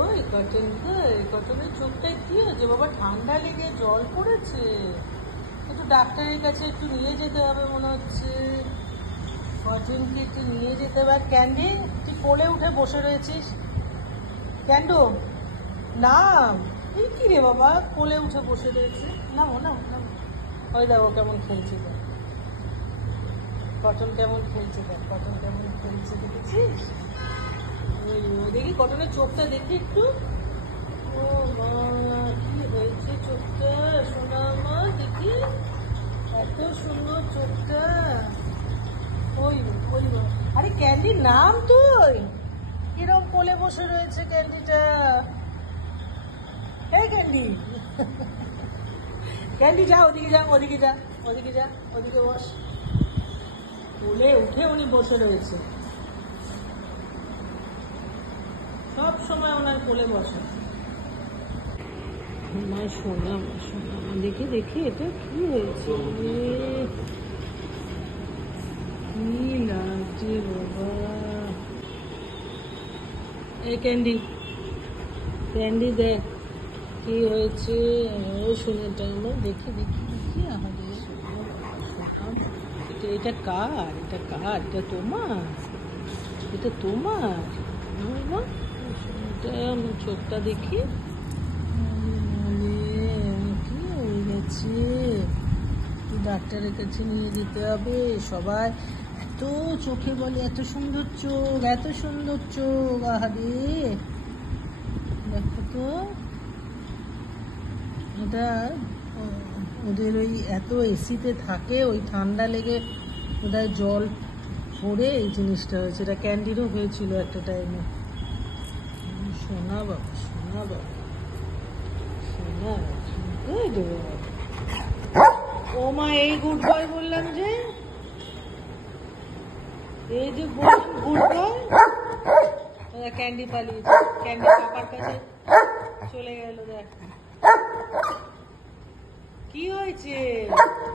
ওই কটন কই, কটনের চোখটায় কি হয়েছে বাবা? ঠান্ডা লেগে জল পড়েছে, একটু ডাক্তারের কাছে একটু নিয়ে যেতে হবে মনে হচ্ছে। কটনকে একটু নিয়ে যেতে হবে। ক্যান্ডি, তুই কোলে উঠে বসে রয়েছিস। ক্যান্ডু না, এই কি রে বাবা, কোলে উঠে বসে রয়েছে। নামো নামো নামো। ওই দেখো কেমন খেলছে, দেখ কটন কেমন খেলছে, দেখ কটন কেমন খেলছে, দেখেছিস? ওই দেখি কটনের চোখটা দেখি একটু। ও মা, কি হয়েছে চোখটা সোনা মা, দেখি এত সুন্দর চোখটা। ওই ওই আরে ক্যান্ডির নাম, তুই কিরম কোলে বসে রয়েছে ক্যান্ডিটা। এই ক্যান্ডি, ক্যান্ডি যা ওদিকে, যা ওদিকে, যা ওদিকে, যা ওদিকে বস। কোলে উঠে উনি বসে রয়েছে, সব সময় ওনার কোলে বসে। মা সোনা, মা সোনা, দেখি দেখি এটা কি হয়েছে, কি লাগছে বাবা। এই ক্যান্ডি, ক্যান্ডি দেখ কি হয়েছে। ও সোনাটা আমার, দেখি দেখি দেখি আমাদের এটা, এটা কার, এটা কার, এটা তোমার, এটা তোমার। সোনাটা আমার চোখটা দেখি, কি হয়ে গেছে, ডাক্তারের কাছে নিয়ে যেতে হবে। সবাই এত চোখে বলে এত সুন্দর চোখ, এত সুন্দর চোখ, আহারে দেখো তো। এটা ওদের ওই এত এসিতে থাকে, ওই ঠান্ডা লেগে বোধহয় জল পড়ে এই জিনিসটা হয়েছে। এটা ক্যান্ডিরও হয়েছিল একটা টাইমে। সোনা বাবা, সোনা বাবা, সোনা গুড। ও মা, এই গুড বয় বললাম যে, এই যে বললাম গুড বয়, ক্যান্ডি পালিয়েছে, ক্যান্ডি পাপার কাছে চলে গেল। দেখ কি হয়েছে।